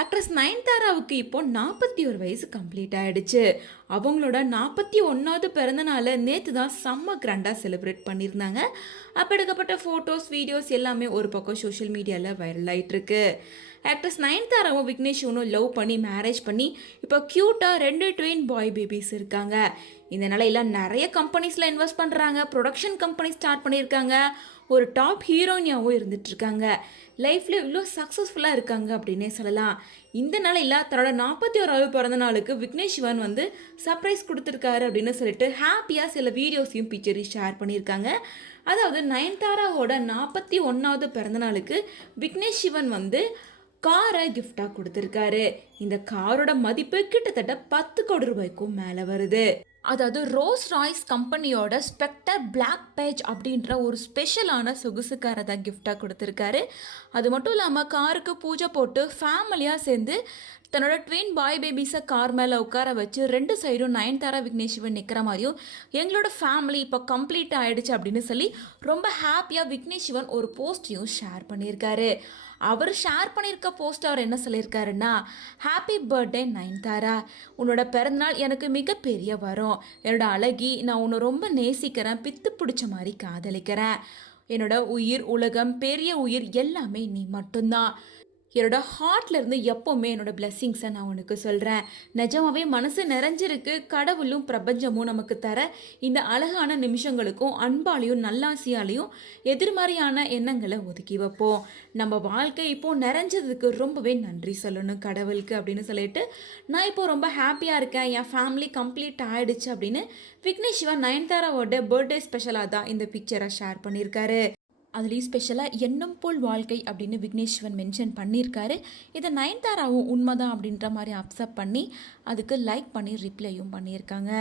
Actress நயன்தாராவுக்கு இப்போ 41 வயசு complete ஆயிடுச்சு. அவங்களோட 41வது பிறந்த நாளை நேற்று தான் செம்ம கிராண்டாக செலிப்ரேட் பண்ணியிருந்தாங்க. அப்போ எடுக்கப்பட்ட ஃபோட்டோஸ் வீடியோஸ் எல்லாமே ஒரு பக்கம் சோஷியல் மீடியாவில் வைரல் ஆகிட்டு இருக்கு. ஆக்ட்ரஸ் நயன்தாராவும் விக்னேஷுவனும் லவ் பண்ணி மேரேஜ் பண்ணி இப்போ க்யூட்டாக 2 ட்வின் பாய் பேபிஸ் இருக்காங்க. இந்த நிலையில நிறைய கம்பெனிஸில் இன்வெஸ்ட் பண்ணுறாங்க, ப்ரொடக்ஷன் கம்பெனி ஸ்டார்ட் பண்ணியிருக்காங்க, ஒரு டாப் ஹீரோயினாகவும் இருந்துட்டு இருக்காங்க. லைஃப்பில் இவ்வளோ சக்ஸஸ்ஃபுல்லாக இருக்காங்க அப்படின்னே சொல்லலாம். இந்த நிலையில் தன்னோட 41வது பிறந்த நாளுக்கு விக்னேஷ் சிவன் வந்து சர்ப்ரைஸ் கொடுத்துருக்காரு அப்படின்னு சொல்லிட்டு ஹாப்பியாக சில வீடியோஸையும் பிக்சரையும் ஷேர் பண்ணியிருக்காங்க. அதாவது நயன்தாராவோட 41வது பிறந்த நாளுக்கு விக்னேஷ் சிவன் வந்து காரை கிஃப்டாக கொடுத்துருக்காரு. இந்த காரோட மதிப்பு கிட்டத்தட்ட 10 கோடி ரூபாய்க்கும் மேலே வருது. அதாவது ரோல்ஸ் ராய்ஸ் கம்பெனியோட ஸ்பெக்டர் பிளாக் பேஜ் அப்படின்ற ஒரு ஸ்பெஷலான சொகுசு காரை தான் கிஃப்டாக கொடுத்துருக்காரு. அது மட்டும் இல்லாமல் காருக்கு பூஜை போட்டு ஃபேமிலியாக சேர்ந்து தன்னோட ட்வின் பாய் பேபிஸை கார் மேலே உட்கார வச்சு 2 சைடும் நயன்தாரா விக்னேஷ் சிவன் நிற்கிற மாதிரியும் எங்களோட ஃபேமிலி இப்போ கம்ப்ளீட் ஆகிடுச்சு அப்படின்னு சொல்லி ரொம்ப ஹாப்பியாக விக்னேஷ் சிவன் ஒரு போஸ்ட்டையும் ஷேர் பண்ணியிருக்காரு. அவர் ஷேர் பண்ணியிருக்க போஸ்ட் அவர் என்ன சொல்லியிருக்காருன்னா, ஹாப்பி பர்த்டே நயன்தாரா, உன்னோட பிறந்தநாள் எனக்கு மிகப்பெரிய வரும். என்னோட அழகி, நான் உன்னை ரொம்ப நேசிக்கிறேன், பித்து பிடிச்ச மாதிரி காதலிக்கிறேன். என்னோட உயிர், உலகம், பெரிய உயிர் எல்லாமே நீ மட்டும்தான். என்னோட ஹார்ட்லேருந்து எப்போவுமே என்னோட பிளெஸ்ஸிங்ஸை நான் உனக்கு சொல்கிறேன். நிஜமாவே மனசு நிறைஞ்சிருக்கு. கடவுளும் பிரபஞ்சமும் நமக்கு தர இந்த அழகான நிமிஷங்களுக்கும் அன்பாலையும் நல்லாசியாலையும் எதிர்மறையான எண்ணங்களை ஒதுக்கி வைப்போம். நம்ம வாழ்க்கை இப்போது நிறைஞ்சதுக்கு ரொம்பவே நன்றி சொல்லணும் கடவுளுக்கு அப்படின்னு சொல்லிட்டு, நான் இப்போது ரொம்ப ஹாப்பியாக இருக்கேன், என் ஃபேமிலி கம்ப்ளீட் ஆகிடுச்சு அப்படின்னு விக்னேஷ் சிவன் நயன்தாராவோட பர்த்டே ஸ்பெஷலாக தான் இந்த பிக்சரை ஷேர் பண்ணியிருக்காரு. அதுலேயும் ஸ்பெஷலாக எண்ணம் போல் வாழ்க்கை அப்படின்னு விக்னேஷ் சிவன் மென்ஷன் பண்ணியிருக்காரு. இதை நயன்தாராவும் உண்மைதான் அப்படின்ற மாதிரி அக்செப்ட் பண்ணி அதுக்கு லைக் பண்ணி ரிப்ளையும் பண்ணியிருக்காங்க.